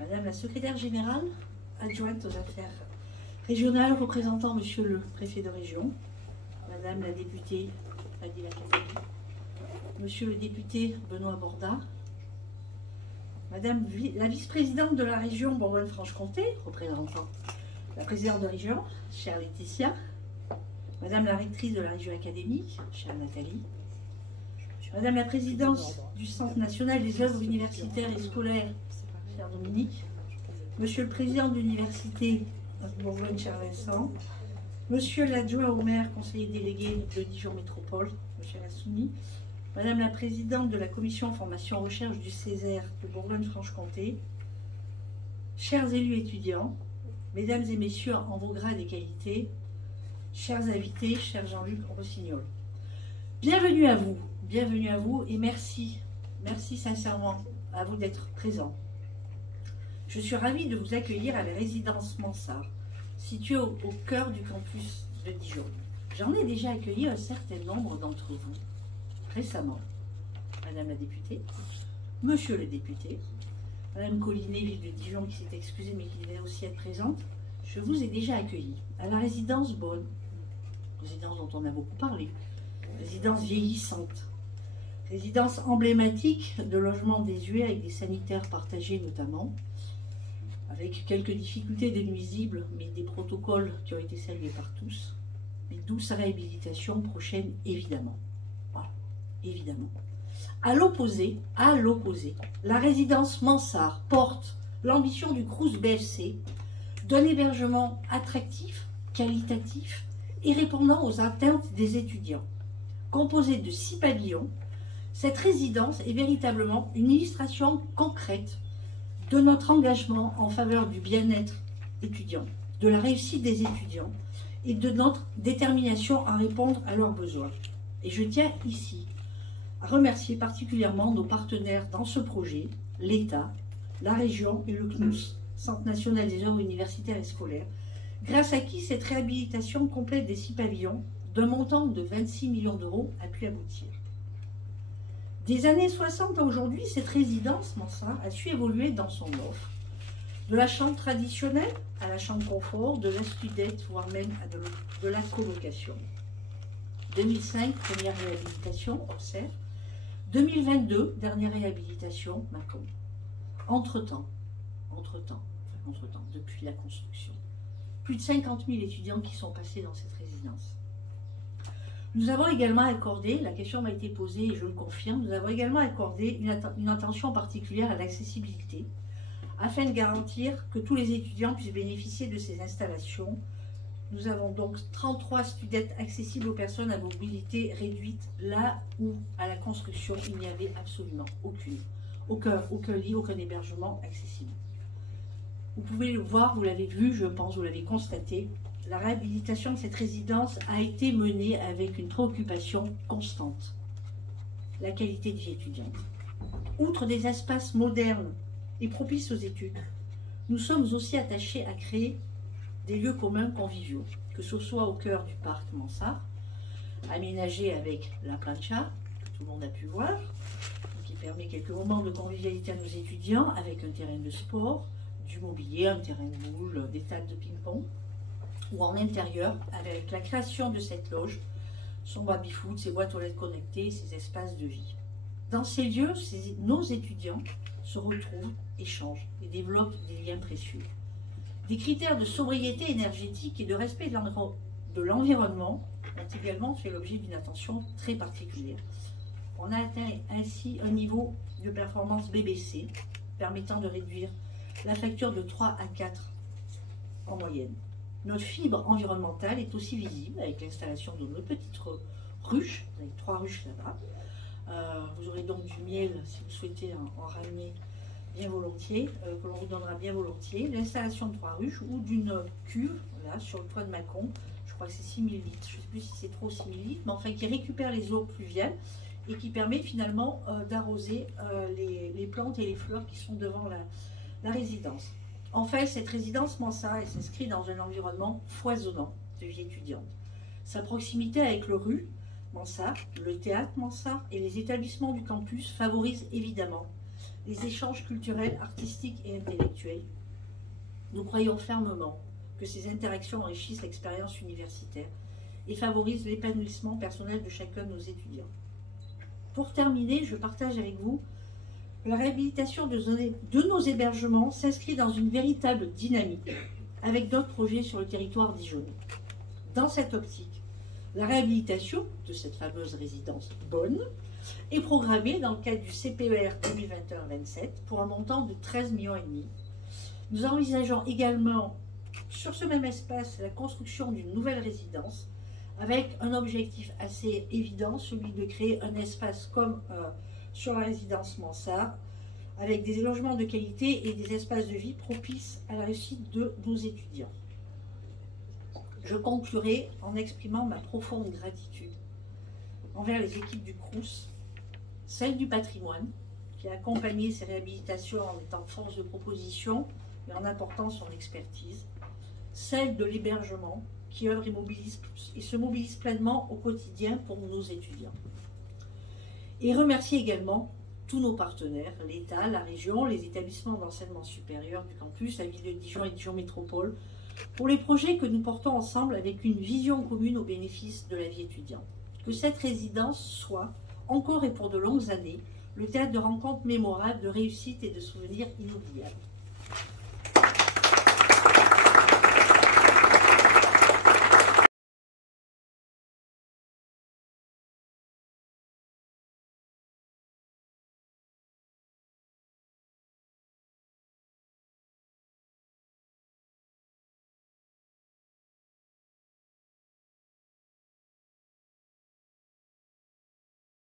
Madame la secrétaire générale, adjointe aux affaires régionales, représentant Monsieur le préfet de région, Madame la députée Fadila Khattabi, Monsieur le député Benoît Borda, Madame la vice-présidente de la région Bourgogne-Franche-Comté, représentant la présidente de région, chère Laetitia, Madame la rectrice de la région académique, chère Nathalie, Madame la présidente du Centre national des œuvres universitaires et scolaires, cher Dominique, Monsieur le président de l'université Bourgogne, cher Vincent, Monsieur l'adjoint au maire, conseiller délégué de Dijon Métropole, Monsieur Assouni, Madame la présidente de la commission formation recherche du Césaire de Bourgogne-Franche-Comté, chers élus étudiants, Mesdames et Messieurs en vos grades et qualités, chers invités, cher Jean-Luc Rossignol. Bienvenue à vous et merci sincèrement à vous d'être présents. Je suis ravie de vous accueillir à la résidence Mansart, située au cœur du campus de Dijon. J'en ai déjà accueilli un certain nombre d'entre vous récemment. Madame la députée, Monsieur le député, Madame Collinet, ville de Dijon, qui s'est excusée mais qui devait aussi être présente, je vous ai déjà accueilli à la résidence Beaune, résidence dont on a beaucoup parlé, résidence vieillissante, résidence emblématique de logement désuet avec des sanitaires partagés notamment, avec quelques difficultés des nuisibles, mais des protocoles qui ont été salués par tous, mais d'où sa réhabilitation prochaine évidemment. Voilà, évidemment. À l'opposé, la résidence Mansart porte l'ambition du Crous BFC d'un hébergement attractif, qualitatif et répondant aux attentes des étudiants. Composée de 6 pavillons, cette résidence est véritablement une illustration concrète de notre engagement en faveur du bien-être étudiant, de la réussite des étudiants et de notre détermination à répondre à leurs besoins. Et je tiens ici à remercier particulièrement nos partenaires dans ce projet, l'État, la région et le CNUS, Centre national des œuvres universitaires et scolaires, grâce à qui cette réhabilitation complète des 6 pavillons d'un montant de 26 millions d'euros a pu aboutir. Des années 60 à aujourd'hui, cette résidence Mansart a su évoluer dans son offre, de la chambre traditionnelle à la chambre confort, de la studette, voire même à de la colocation. 2005, première réhabilitation, Auxerre. 2022, dernière réhabilitation, Mâcon. Entre-temps, depuis la construction, plus de 50 000 étudiants qui sont passés dans cette résidence. Nous avons également accordé, la question m'a été posée et je le confirme, nous avons également accordé une attention particulière à l'accessibilité afin de garantir que tous les étudiants puissent bénéficier de ces installations. Nous avons donc 33 studettes accessibles aux personnes à mobilité réduite, là où à la construction il n'y avait absolument aucun lit, aucun hébergement accessible. Vous pouvez le voir, vous l'avez vu, je pense, vous l'avez constaté. La réhabilitation de cette résidence a été menée avec une préoccupation constante, la qualité de vie étudiante. Outre des espaces modernes et propices aux études, nous sommes aussi attachés à créer des lieux communs conviviaux, que ce soit au cœur du parc Mansart, aménagé avec la plancha, que tout le monde a pu voir, qui permet quelques moments de convivialité à nos étudiants, avec un terrain de sport, du mobilier, un terrain de boules, des tables de ping-pong, ou en intérieur, avec la création de cette loge, son baby-foot, ses boîtes aux lettres connectées, ses espaces de vie. Dans ces lieux, nos étudiants se retrouvent, échangent et développent des liens précieux. Des critères de sobriété énergétique et de respect de l'environnement ont également fait l'objet d'une attention très particulière. On a atteint ainsi un niveau de performance BBC permettant de réduire la facture de 3 à 4 en moyenne. Notre fibre environnementale est aussi visible avec l'installation de nos petites ruches, avec 3 ruches là-bas. Vous aurez donc du miel si vous souhaitez en ramener bien volontiers, que l'on vous donnera bien volontiers. L'installation de 3 ruches ou d'une cuve là, sur le toit de Mâcon, je crois que c'est 6 000 litres, je ne sais plus si c'est trop 6 000 litres, mais enfin qui récupère les eaux pluviales et qui permet finalement d'arroser les plantes et les fleurs qui sont devant la résidence. En fait, cette résidence Mansart s'inscrit dans un environnement foisonnant de vie étudiante. Sa proximité avec le rue Mansart, le théâtre Mansart et les établissements du campus favorise évidemment les échanges culturels, artistiques et intellectuels. Nous croyons fermement que ces interactions enrichissent l'expérience universitaire et favorisent l'épanouissement personnel de chacun de nos étudiants. Pour terminer, je partage avec vous la réhabilitation de nos hébergements s'inscrit dans une véritable dynamique avec d'autres projets sur le territoire dijonnais. Dans cette optique, la réhabilitation de cette fameuse résidence Bonne est programmée dans le cadre du CPER 2021-27 pour un montant de 13,5 millions. Nous envisageons également sur ce même espace la construction d'une nouvelle résidence avec un objectif assez évident, celui de créer un espace comme sur la résidence Mansart, avec des logements de qualité et des espaces de vie propices à la réussite de nos étudiants. Je conclurai en exprimant ma profonde gratitude envers les équipes du Crous, celle du patrimoine, qui a accompagné ces réhabilitations en étant force de proposition et en apportant son expertise, celle de l'hébergement, qui œuvre et se mobilise pleinement au quotidien pour nos étudiants. Et remercier également tous nos partenaires, l'État, la région, les établissements d'enseignement supérieur du campus, la ville de Dijon et Dijon Métropole, pour les projets que nous portons ensemble avec une vision commune au bénéfice de la vie étudiante. Que cette résidence soit, encore et pour de longues années, le théâtre de rencontres mémorables, de réussites et de souvenirs inoubliables.